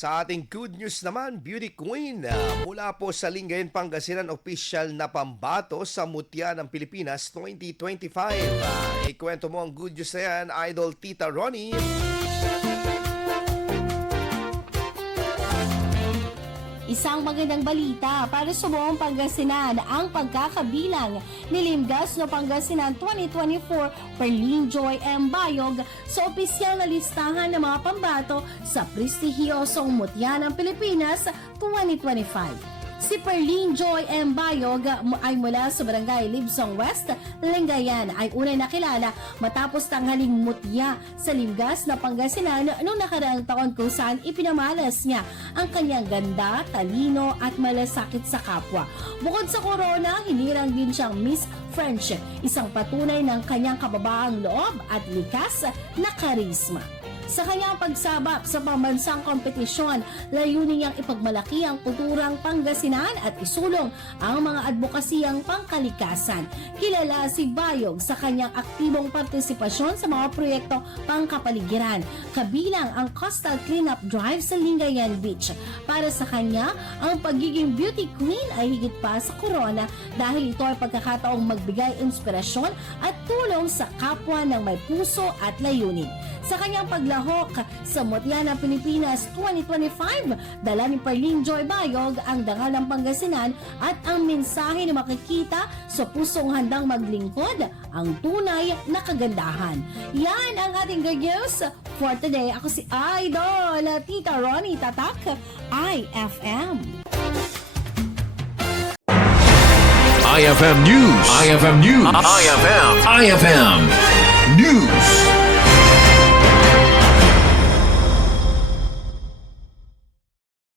Sa ating good news naman, Beauty Queen, mula po sa Lingayen, Pangasinan, official na pambato sa Mutya ng Pilipinas 2025. Ikwento mo ang good news na yan, Idol Tita Ronnie. Isang magandang balita para sa buong Pangasinan ang pagkakabilang ni Limgasno Pangasinan 2024 Perlin Joy M. Bayog sa opisyal na listahan ng mga pambato sa prestihiyosong Mutya ng Pilipinas 2025. Si Perlin Joy M. Bayog ay mula sa Barangay Libsong West, Lingayen, ay unay nakilala matapos tanghaling mutya sa Limgas na Pangasinan noong nakaraang taon kung saan ipinamalas niya ang kanyang ganda, talino at malasakit sa kapwa. Bukod sa corona, hinirang din siyang Miss Friendship, isang patunay ng kanyang kababaang loob at likas na karisma. Sa kanyang pagsabak sa pambansang kompetisyon, layunin niyang ipagmalaki ang kulturang Pangasinan at isulong ang mga advokasiyang pangkalikasan. Kilala si Bayog sa kanyang aktibong partisipasyon sa mga proyekto pangkapaligiran, kabilang ang Coastal Cleanup Drive sa Lingayen Beach. Para sa kanya, ang pagiging beauty queen ay higit pa sa corona dahil ito ay pagkakataong magbigay inspirasyon at tulong sa kapwa ng may puso at layunin. Sa kanyang paglahok sa Mutya ng Pilipinas 2025, dala ni Perlin Joy Bayog ang dangal ng Pangasinan at ang mensahe na makikita sa pusong handang maglingkod, ang tunay na kagandahan. Yan ang ating good news for today. Ako si Idol Tita Ronnie Tatak, IFM. IFM News. IFM News. IFM News.